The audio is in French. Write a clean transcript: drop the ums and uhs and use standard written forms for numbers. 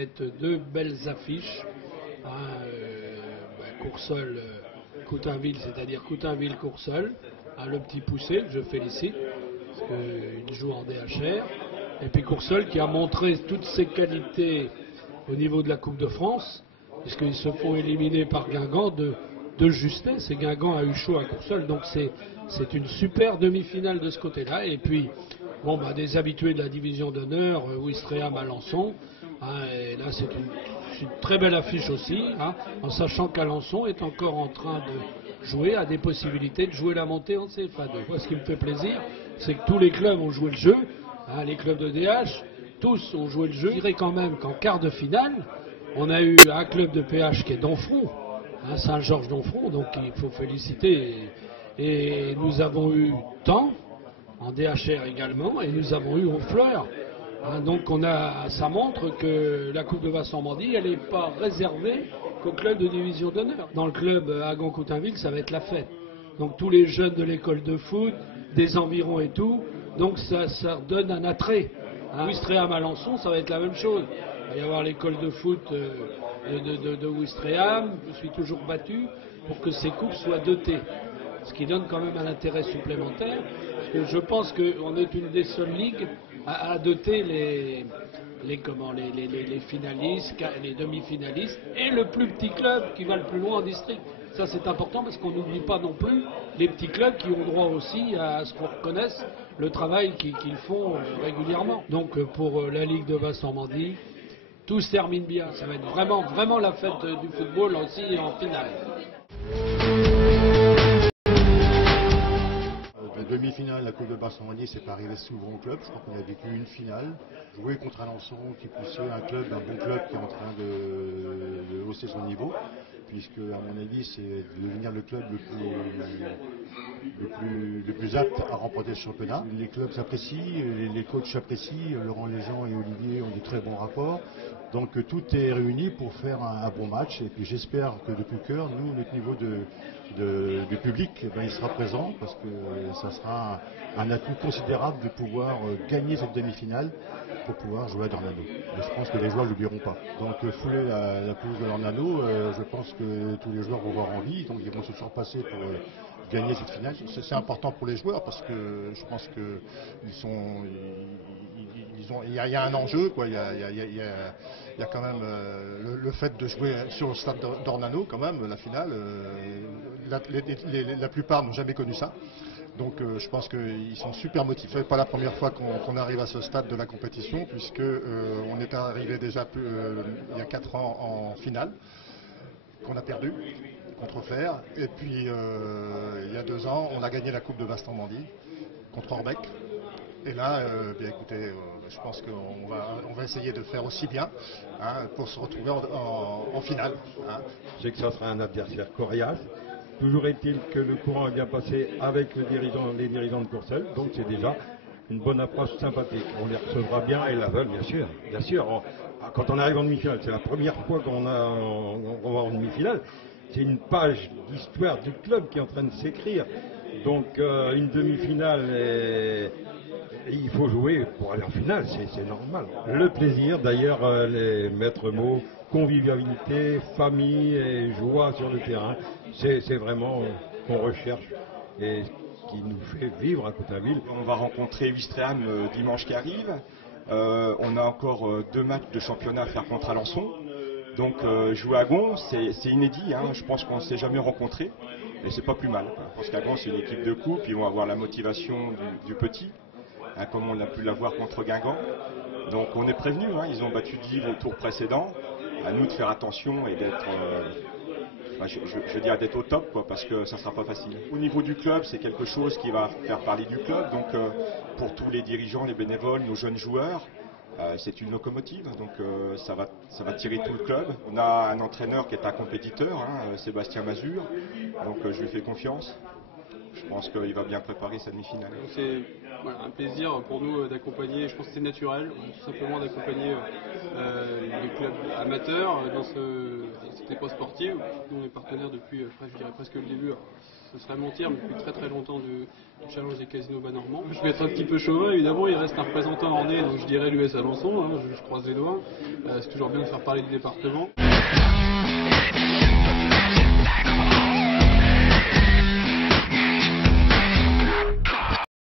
va être deux belles affiches. Courseulles, Coutainville, c'est-à-dire Coutainville-Courseulles, le petit poussé, que je félicite, parce qu'il joue en DHR. Et puis Courseulles qui a montré toutes ses qualités au niveau de la Coupe de France, puisqu'ils se font éliminer par Guingamp de justesse, et Guingamp a eu chaud à Courseulles, donc c'est une super demi-finale de ce côté-là. Et puis, des habitués de la division d'honneur, Ouistreham à Alençon, et là c'est une très belle affiche aussi, en sachant qu'Alençon est encore en train de jouer, a des possibilités de jouer la montée en CFA2. Moi, ce qui me fait plaisir, c'est que tous les clubs ont joué le jeu, les clubs de DH, tous ont joué le jeu. Je dirais quand même qu'en quart de finale, on a eu un club de PH qui est d'Enfront, Saint-Georges d'Enfront, donc il faut féliciter. Et nous avons eu Thaon, en DHR également, et nous avons eu Honfleur. Donc ça montre que la Coupe de Basse-Normandie, elle n'est pas réservée qu'au club de division d'honneur. Dans le club Agon-Coutainville, ça va être la fête. Donc tous les jeunes de l'école de foot, des environs et tout, donc ça donne un attrait. Ouistreham à Alençon, ça va être la même chose. Il va y avoir l'école de foot de Ouistreham. Je suis toujours battu pour que ces coupes soient dotées, ce qui donne quand même un intérêt supplémentaire, parce que je pense qu'on est une des seules ligues à doter les finalistes, les demi-finalistes et le plus petit club qui va le plus loin en district. Ça c'est important parce qu'on n'oublie pas non plus les petits clubs qui ont droit aussi à ce qu'on reconnaisse le travail qu'ils font régulièrement. Donc pour la Ligue de Basse-Normandie, tout se termine bien. Ça va être vraiment la fête du football aussi en finale. La demi-finale, la Coupe de Basse-Normandie, c'est pas arrivé souvent au club. Je crois qu'on a vécu une finale. Jouer contre Alençon qui poussait un bon club qui est en train de hausser son niveau, puisque à mon avis c'est de devenir le club le plus apte à remporter le championnat. Les clubs s'apprécient, les coachs s'apprécient, Laurent Léjean et Olivier ont de très bons rapports. Donc tout est réuni pour faire un bon match. Et puis j'espère que de tout cœur, nous, notre niveau du public, il sera présent parce que ça sera un atout considérable de pouvoir gagner cette demi-finale pour pouvoir jouer à Dornano. Et je pense que les joueurs ne l'oublieront pas. Donc fouler la pelouse de Dornano, je pense que tous les joueurs vont avoir envie, donc ils vont se surpasser pour gagner cette finale. C'est important pour les joueurs parce que je pense que il y a un enjeu, quoi. Il y a quand même le fait de jouer sur le stade d'Ornano, quand même, la finale. La plupart n'ont jamais connu ça. Donc je pense qu'ils sont super motivés. C'est pas la première fois qu'on arrive à ce stade de la compétition, puisque on est arrivé déjà il y a 4 ans en finale, qu'on a perdu contre Flair. Et puis il y a 2 ans, on a gagné la Coupe de Basse-Normandie contre Orbec. Et là, écoutez, je pense qu'on va essayer de le faire aussi bien pour se retrouver en finale. Je sais que ça sera un adversaire coriace. Toujours est-il que le courant est bien passé avec les dirigeants de Courseulles, donc c'est déjà une bonne approche sympathique. On les recevra bien et la veulent, bien sûr. Bien sûr, quand on arrive en demi-finale, c'est la première fois qu'on va en demi-finale. C'est une page d'histoire du club qui est en train de s'écrire. Donc une demi-finale, il faut jouer pour aller en finale, c'est normal. Le plaisir, d'ailleurs, les maîtres mots, convivialité, famille et joie sur le terrain, c'est vraiment ce qu'on recherche et ce qui nous fait vivre à Coutainville. On va rencontrer Ouistreham dimanche qui arrive. On a encore 2 matchs de championnat à faire contre Alençon. Donc jouer à Gon, c'est inédit. Je pense qu'on ne s'est jamais rencontré. Et c'est pas plus mal. Parce qu'à Gon, c'est une équipe de coupe. Ils vont avoir la motivation du petit, comme on a pu l'avoir contre Guingamp. Donc on est prévenus. Ils ont battu Dives au tour précédent. À nous de faire attention et d'être, d'être au top, quoi, parce que ça ne sera pas facile. Au niveau du club, c'est quelque chose qui va faire parler du club. Donc pour tous les dirigeants, les bénévoles, nos jeunes joueurs, c'est une locomotive. Donc ça va tirer tout le club. On a un entraîneur qui est un compétiteur, Sébastien Mazur. Donc je lui fais confiance. Je pense pense qu'il va bien préparer sa demi-finale. C'est un plaisir pour nous d'accompagner, je pense que c'est naturel, tout simplement d'accompagner les clubs amateurs dans cette épreuve sportive. Nous on est partenaires depuis, je dirais presque le début, ce serait mentir, mais depuis très très longtemps du Challenge des casinos bas-normands. Je vais être un petit peu chauvin, évidemment, il reste un représentant orné, donc je dirais l'US Alençon, je croise les doigts. C'est toujours bien de faire parler du département.